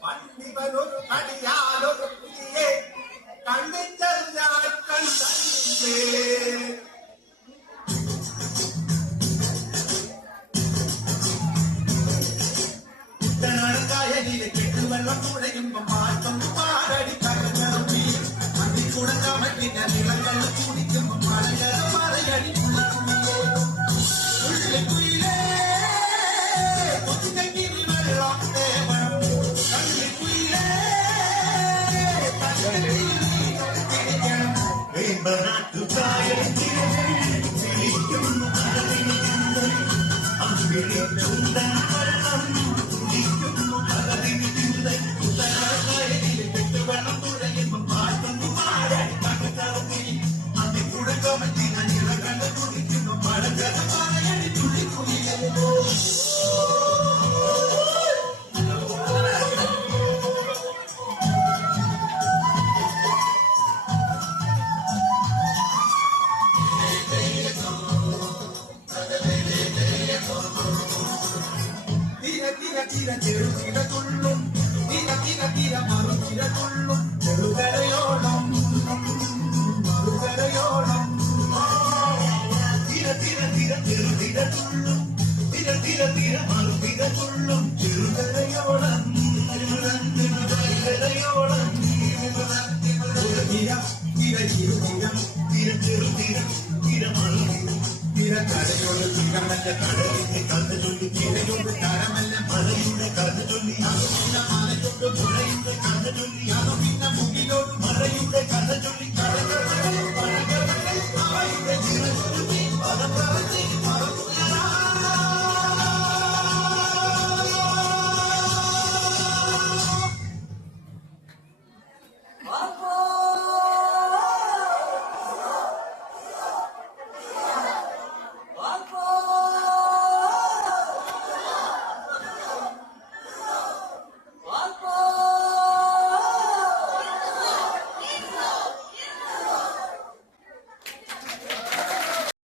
പണ്ടിവനൊരു കടിയാലൊരു പുലിയെ കണ്ടിച്ചറിഞ്ഞാൽ കണ്ടേ കായലിലെ കെട്ടുവെള്ളം തുഴയുമ്പോ മാറ്റം പാടടി കടഞ്ഞി മതിക്കുടക്കമറ്റിന്റെ നിളങ്ങൾ കുടിക്കുമ്പോ മഴകൾ മറയടി കുയിലേ കൊച്ചിനെങ്കിൽ വെള്ളം തേവണം കള്ളിക്കുയിലേ വേമ്പനാട്ടുകായൽ ചിരിക്കുന്നു ചുണ്ടൻ വെള്ളം കുടിക്കുന്നു പകതിന് ചിന്തൻ കായലിലെ കെട്ടുവെള്ളം തുഴയുമ്പോ മാറ്റം പാടടി കടഞ്ഞി മതിക്കുടക്കമറ്റിന്റെ നിളങ്ങൾ കുടിക്കുമ്പോ മഴകൾ മറയടി തുള്ളിക്കുയിലേ ചെറുകിടതുള്ളും മറുകിടതുള്ളും ചെറുകരയോളം മറുകരയോളം ചെറുകിടതുള്ളും മറുകിടതുള്ളും ചെറുകരയോളം കരയോളം ചെറുതിരം മറുതിരം കരയോട് തീരം മറ്റ കടലിന്റെ കഥ ചൊല്ലി